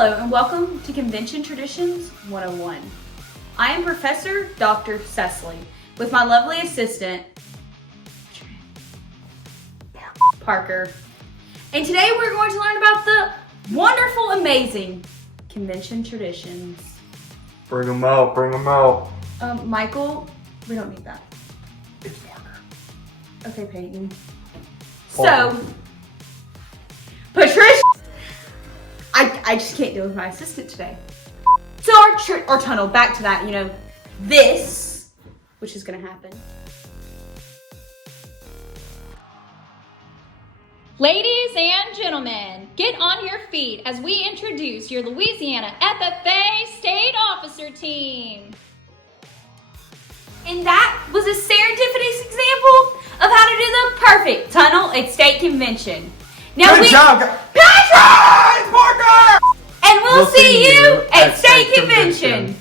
Hello and welcome to Convention Traditions 101. I am Professor Dr. Cesilee with my lovely assistant, Parker. And today we're going to learn about the wonderful, amazing convention traditions. Bring them out, bring them out. Michael, we don't need that. It's Parker. Okay, Peyton. Parker. So, Patricia, I just can't deal with my assistant today. So our tunnel, back to that, this, which is gonna happen. Ladies and gentlemen, get on your feet as we introduce your Louisiana FFA State Officer Team. And that was a serendipitous example of how to do the perfect tunnel at state convention. Now Good job, guys. Patrick! Parker! And we'll see you at state convention.